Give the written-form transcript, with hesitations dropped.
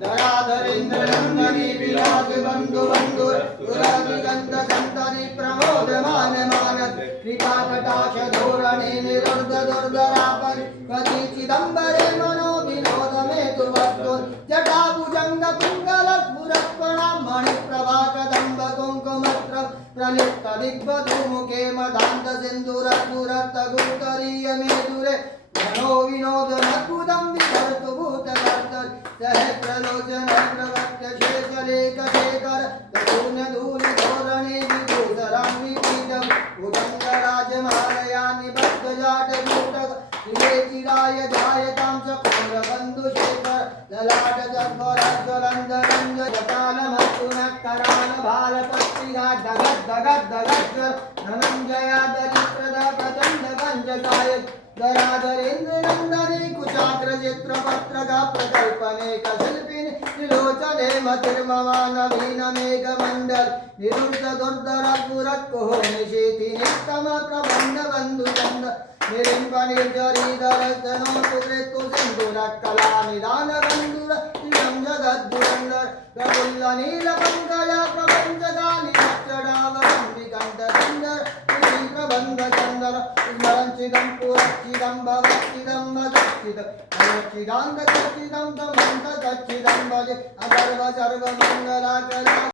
दयाधरेन्द्रनन्दनी विलास बंधु बंधु गंध संतनी प्रमोदमान मानस कृपा कटाक्ष धोरणी निरुद्ध दुर्धरापरि कति चिदंबरे मनो विनोद में तु वस्तु जटा भुजंग कुंडल स्फुरत्पणा मणि प्रभा कदंब कुंकुमत्र प्रलिप्त दिग्बधू मुखे मदांत सिंदूर स्फुरत् गुप्तरीय मेदुरे मनो विनोद अद्भुतं विभर्तु भूतकर्तर् सहस्रलोचन प्रवक्ष्य शेषलेख शेखर तून धूल धोरणे विभूषरां विपीठम् उदङ्गराजमालयानि बद्धजाट जूटक शिवे चिराय जायतां चकोरबन्धु शेखर ललाट जग्वरज्वलन्दरञ्ज जटालमस्तुनक्कराल भालपत्रिका दगद् दगद् दगज्ज्वल धनञ्जया दरिद्रदा प्रचण्ड पञ्चकाय दराधरेन्द्र नंदनी कुचाग्र चित्रपत्रका प्रकल्पने कशिल्पिनी त्रिलोचने मतिर्ममा नवीन मेघमण्डल निरुद्ध दुर्धर पुरत् कुहो निशीति निस्तम प्रबन्ध बन्धु चन्द निरिम्बनिर्जरीधर जनोतु कृतु सिन्धुरक्कला निदान बन्धुर इदं जगद्दुरन्दर प्रफुल्ल नील पङ्कज प्रपञ्चकाली चडावरं विकण्ठ सुन्दर प्रबन्ध चन्दर स्मरञ्चिदं पुरच्चिदं भवच्चिदं भजच्चिदं भजच्चिदान्तच्चिदं तमन्तच्चिदं भजे अगर्व सर्वमङ्गलाकरा